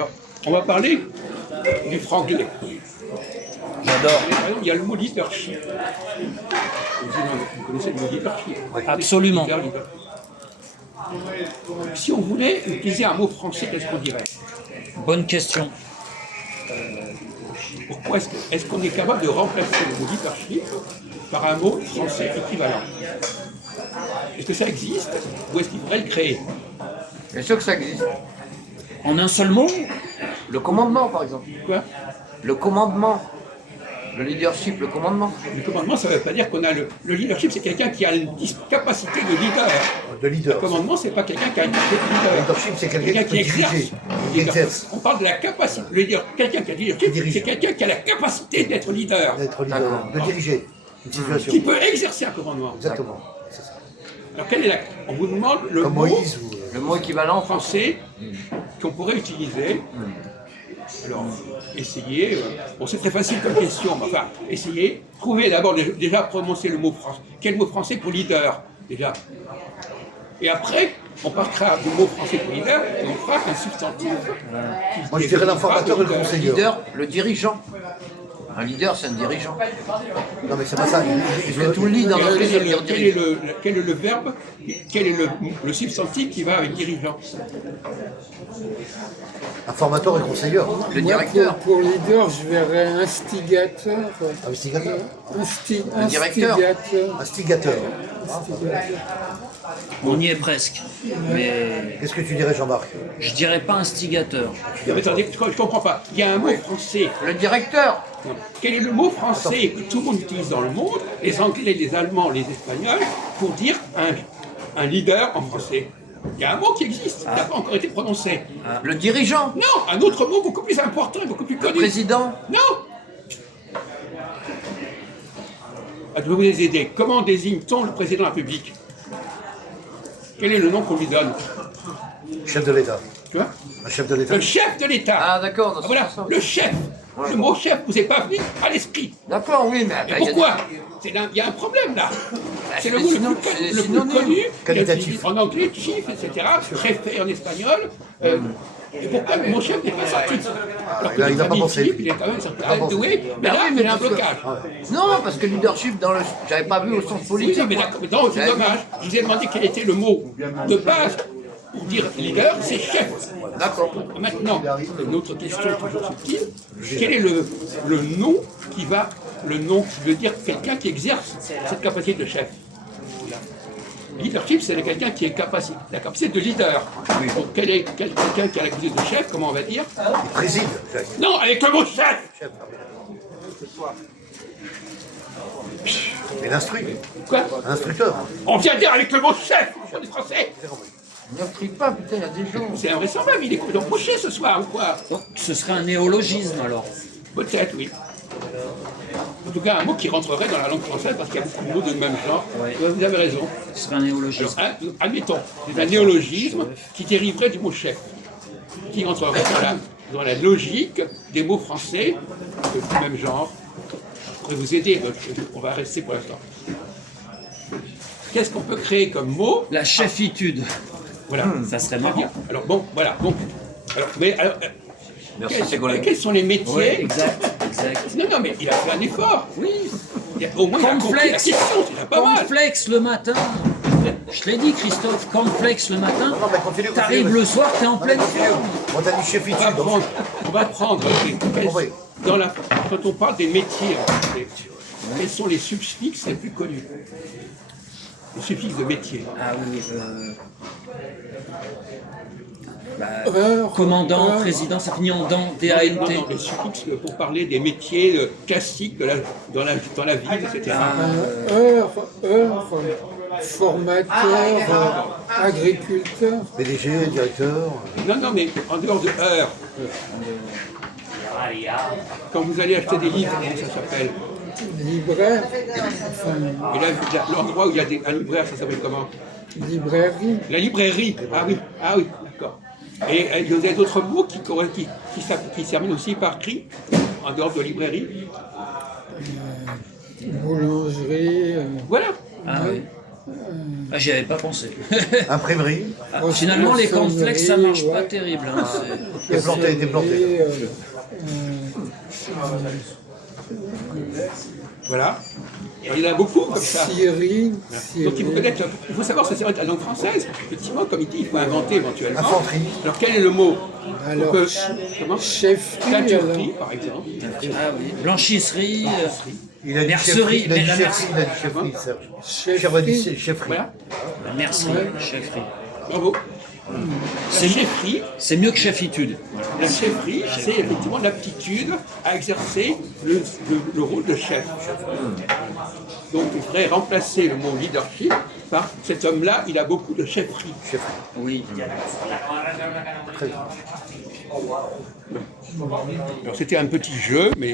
Alors, on va parler du franglais. J'adore. Par exemple, il y a le mot leadership. Vous connaissez le mot leadership? Absolument. Leader. Si on voulait utiliser un mot français, qu'est-ce qu'on dirait? Bonne question. Pourquoi est-ce qu'on est capable de remplacer le mot leadership par un mot français équivalent? Est-ce que ça existe ou est-ce qu'il faudrait le créer? Bien sûr que ça existe. En un seul mot? Le commandement, par exemple. Quoi? Le commandement. Le leadership, le commandement. Le commandement, ça ne veut pas dire qu'on a le leadership, c'est quelqu'un qui a une capacité de leader. De leader. Le commandement, c'est pas quelqu'un qui a une capacité de leader. Le leadership, c'est quelqu'un qui peut exerce. diriger. Qui exerce. On parle de la capacité. Le leader, quelqu'un qui a leadership, c'est quelqu'un qui a la capacité d'être leader. D'être leader, de diriger une situation. Qui peut exercer un commandement. Exactement. C'est ça. Alors, on vous demande le Comme mot Moïse ou. Le mot équivalent français qu'on pourrait utiliser. Alors, essayez. Bon, c'est très facile comme question, mais enfin, essayez. Trouvez d'abord déjà prononcer le mot français. Quel mot français pour leader, déjà? Et après, on partira du mot français pour leader et on fera un substantif. Moi, je dirais l'informateur et le conseiller. leader, le dirigeant. Un leader, c'est un dirigeant. Non, mais c'est pas ça. Parce que tout le lead en anglais, ça veut dire Quel est dirigeant. quel est le verbe? Quel est le substantif qui va avec dirigeant? Informateur et conseiller. Le directeur. Pour leader, je verrais instigateur. Investigateur. directeur. Instigateur. On y est presque. Mais Qu'est-ce que tu dirais, Jean-Marc? je dirais pas instigateur. Mais attendez, je ne comprends pas. Il y a un mot français. Le directeur. Non. Quel est le mot français que tout le monde utilise dans le monde, les Anglais, les Allemands, les Espagnols, pour dire un leader en français? Il y a un mot qui existe, qui n'a pas encore été prononcé. Le dirigeant. Non, un autre mot beaucoup plus important et beaucoup plus Le connu. président. Non. Je vais vous aider. Comment désigne-t-on le président de la République? Quel est le nom qu'on lui donne? Chef de l'État. Tu vois? Un chef de l'État. Le chef de l'État. Ah, d'accord. dans ce Voilà, sens-là. le chef. Le mot chef vous est pas venu à l'esprit. D'accord, oui, mais Et attends, pourquoi? Il y a un problème là. C'est le mot le plus connu, Qualitatif. en anglais, chief, etc. Préfet en espagnol. Et pourquoi le mot chef n'est pas sorti? Alors que il n'a pas famille pensé. type, il est quand même sorti. pas pensé. Oui, mais là, il y a un blocage. Non, parce que leadership, dans le... j'avais pas vu au sens Oui, politique. non, mais d'accord, mais non, c'est dommage. Je vous ai demandé quel était le mot de base pour dire leader, c'est chef. D'accord. Maintenant, une autre question toujours subtile. Quel est le nom qui va, le nom qui veut dire quelqu'un qui exerce cette capacité de chef? Leadership, c'est quelqu'un qui a la capacité de leader. Donc, quel est quelqu'un qui a la capacité de chef, comment on va dire? Il préside. Non, avec le mot chef! Chef. Et l'instruit. Quoi? Un instructeur. On vient dire avec le mot chef, on est français. N'inflige pas, putain, il y a des gens. C'est invraisemblable, il est complètement poché ce soir ou quoi? Donc, ce serait un néologisme alors. Peut-être, oui. En tout cas, un mot qui rentrerait dans la langue française parce qu'il y a beaucoup de mots de même genre. Ouais. Vous avez raison. Ce serait un néologisme. Alors, admettons, c'est un néologisme qui dériverait du mot chef, qui entrerait dans la logique des mots français du même genre. Je pourrais vous aider, mais on va rester pour l'instant. Qu'est-ce qu'on peut créer comme mot? La chefitude. Voilà. Ça serait Très marrant. bien. Alors bon, voilà. Donc, Merci, Ségolène. quels sont les métiers? Oui, exact. Non, mais il a fait un effort. Oui. Au moins, il a compris la Cornflakes. question, c'est déjà pas mal. Cornflakes le matin. Je l'ai dit, Christophe, cornflakes le matin. Non, mais continue. T'arrives le soir, t'es en pleine forme. On t'a dit chefitude. On va prendre Oui. quand on parle des métiers, quels sont les suffixes les plus connus? Les suffixes de métier. Ah oui. Commandant, président, ça finit en dent, D-A-N-T. Non, les suffixes pour parler des métiers classiques dans la ville, etc. Heure, formateur, agriculteur. PDG, directeur. Non, mais en dehors de heure, quand vous allez acheter des livres, comment ça s'appelle? Libraire, Et là, l'endroit où il y a un libraire, ça s'appelle comment? librairie, La librairie. Ah oui, d'accord. Et il y a d'autres mots qui se terminent aussi par cri, en dehors de librairie. boulangerie. Voilà. Ah oui. Ah, j'y avais pas pensé. Imprimerie, Ah, finalement, les cornflakes, ça marche pas Ouais. terrible. Hein, c'est- déplanté. Voilà. Alors, il y en a beaucoup comme ça. Syrie, Donc il faut connaître, il faut savoir ça c'est la langue française. Effectivement, comme il dit, il faut inventer éventuellement. Infanterie. Alors quel est le mot Alors, pour que- comment chefferie, Teinturerie, alors. par exemple. Ah oui, blanchisserie. il a dit Mercerie, chefferie, il a dit mais la chefferie, il a dit chefferie, Serge. Chef a dit chefferie. Voilà, Mercerie, chefferie. bravo. La chefferie, C'est mieux que chefitude. la chefferie, c'est effectivement l'aptitude à exercer le rôle de chef. Donc il faudrait remplacer le mot leadership par cet homme-là, il a beaucoup de chefferie. Chefferie. Oui. Très bien. Alors c'était un petit jeu, mais